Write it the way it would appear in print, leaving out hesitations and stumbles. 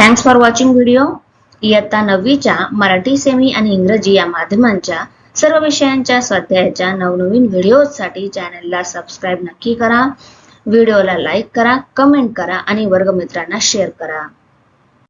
Thanks for watching video. इयत्ता 9वीच्या Marathi semi आणि इंग्रजी या माध्यमांच्या सर्व विषयांच्या स्वाध्यायाच्या नवनवीन व्हिडिओसाठी चॅनलला सबस्क्राईब नक्की करा. व्हिडिओला लाईक करा, कमेंट करा आणि वर्गमित्रांना शेअर करा.